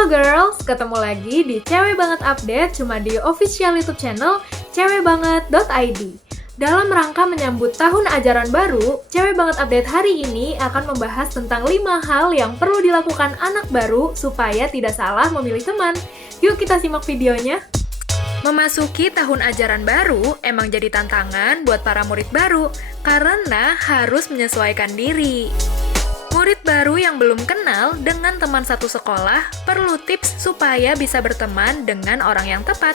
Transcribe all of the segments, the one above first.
Halo girls, ketemu lagi di Cewek Banget Update cuma di official YouTube channel cewekbanget.id. Dalam rangka menyambut tahun ajaran baru, Cewek Banget Update hari ini akan membahas tentang 5 hal yang perlu dilakukan anak baru supaya tidak salah memilih teman. Yuk kita simak videonya. Memasuki tahun ajaran baru emang jadi tantangan buat para murid baru karena harus menyesuaikan diri. Murid baru yang belum kenal dengan teman satu sekolah perlu tips supaya bisa berteman dengan orang yang tepat.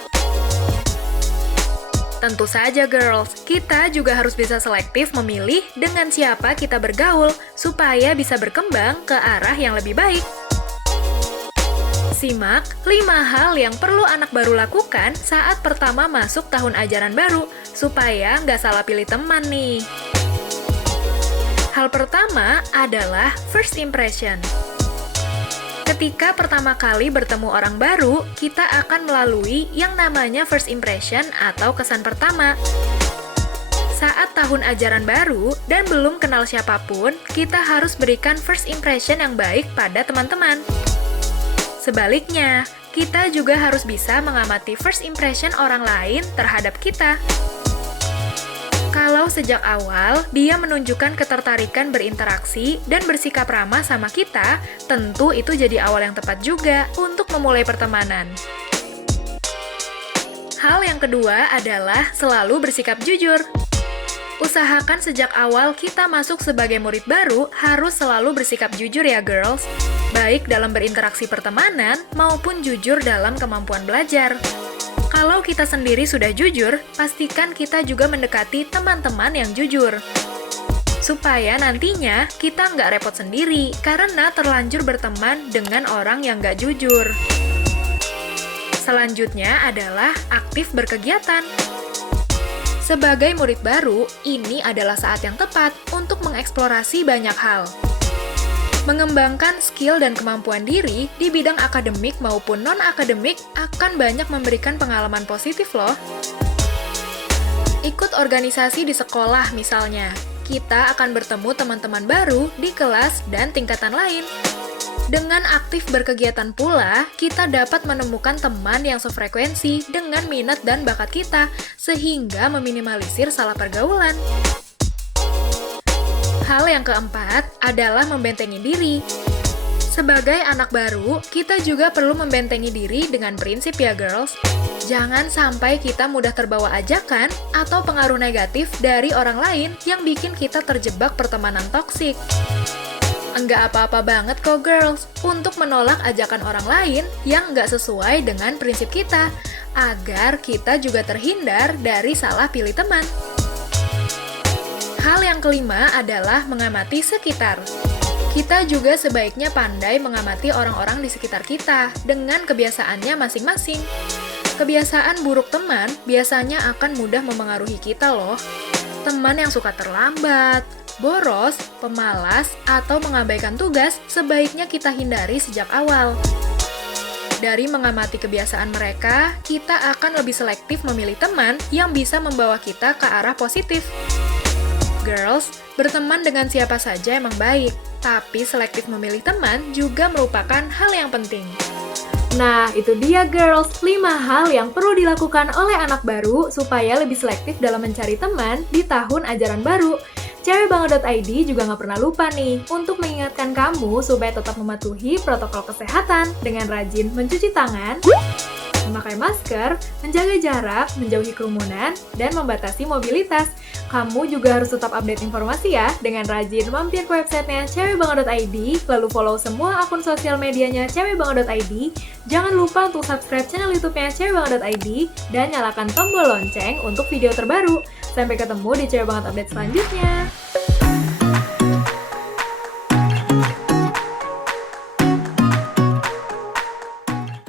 Tentu saja girls, kita juga harus bisa selektif memilih dengan siapa kita bergaul supaya bisa berkembang ke arah yang lebih baik. Simak 5 hal yang perlu anak baru lakukan saat pertama masuk tahun ajaran baru supaya nggak salah pilih teman nih. Hal pertama adalah first impression. Ketika pertama kali bertemu orang baru, kita akan melalui yang namanya first impression atau kesan pertama. Saat tahun ajaran baru dan belum kenal siapapun, kita harus berikan first impression yang baik pada teman-teman. Sebaliknya, kita juga harus bisa mengamati first impression orang lain terhadap kita. Kalau sejak awal dia menunjukkan ketertarikan berinteraksi dan bersikap ramah sama kita, tentu itu jadi awal yang tepat juga untuk memulai pertemanan. Hal yang kedua adalah selalu bersikap jujur. Usahakan sejak awal kita masuk sebagai murid baru harus selalu bersikap jujur ya girls, baik dalam berinteraksi pertemanan maupun jujur dalam kemampuan belajar. Kalau kita sendiri sudah jujur, pastikan kita juga mendekati teman-teman yang jujur. Supaya nantinya kita nggak repot sendiri karena terlanjur berteman dengan orang yang nggak jujur. Selanjutnya adalah aktif berkegiatan. Sebagai murid baru, ini adalah saat yang tepat untuk mengeksplorasi banyak hal. Mengembangkan skill dan kemampuan diri di bidang akademik maupun non-akademik akan banyak memberikan pengalaman positif loh. Ikut organisasi di sekolah misalnya, kita akan bertemu teman-teman baru di kelas dan tingkatan lain. Dengan aktif berkegiatan pula, kita dapat menemukan teman yang sefrekuensi dengan minat dan bakat kita, sehingga meminimalisir salah pergaulan. Hal yang keempat adalah membentengi diri. Sebagai anak baru, kita juga perlu membentengi diri dengan prinsip ya girls. Jangan sampai kita mudah terbawa ajakan atau pengaruh negatif dari orang lain yang bikin kita terjebak pertemanan toksik. Enggak apa-apa banget kok girls untuk menolak ajakan orang lain yang nggak sesuai dengan prinsip kita, agar kita juga terhindar dari salah pilih teman. Hal yang kelima adalah mengamati sekitar. Kita juga sebaiknya pandai mengamati orang-orang di sekitar kita dengan kebiasaannya masing-masing. Kebiasaan buruk teman biasanya akan mudah memengaruhi kita loh. Teman yang suka terlambat, boros, pemalas, atau mengabaikan tugas sebaiknya kita hindari sejak awal. Dari mengamati kebiasaan mereka, kita akan lebih selektif memilih teman yang bisa membawa kita ke arah positif. Girls, berteman dengan siapa saja emang baik, tapi selektif memilih teman juga merupakan hal yang penting. Nah, itu dia girls, 5 hal yang perlu dilakukan oleh anak baru supaya lebih selektif dalam mencari teman di tahun ajaran baru. Cewekbanget.id juga nggak pernah lupa nih untuk mengingatkan kamu supaya tetap mematuhi protokol kesehatan dengan rajin mencuci tangan, memakai masker, menjaga jarak, menjauhi kerumunan, dan membatasi mobilitas. Kamu juga harus tetap update informasi ya dengan rajin mampir ke websitenya cewekbanget.id, lalu follow semua akun sosial medianya cewekbanget.id. Jangan lupa untuk subscribe channel YouTube-nya cewekbanget.id dan nyalakan tombol lonceng untuk video terbaru. Sampai ketemu di Cewek Banget Update selanjutnya.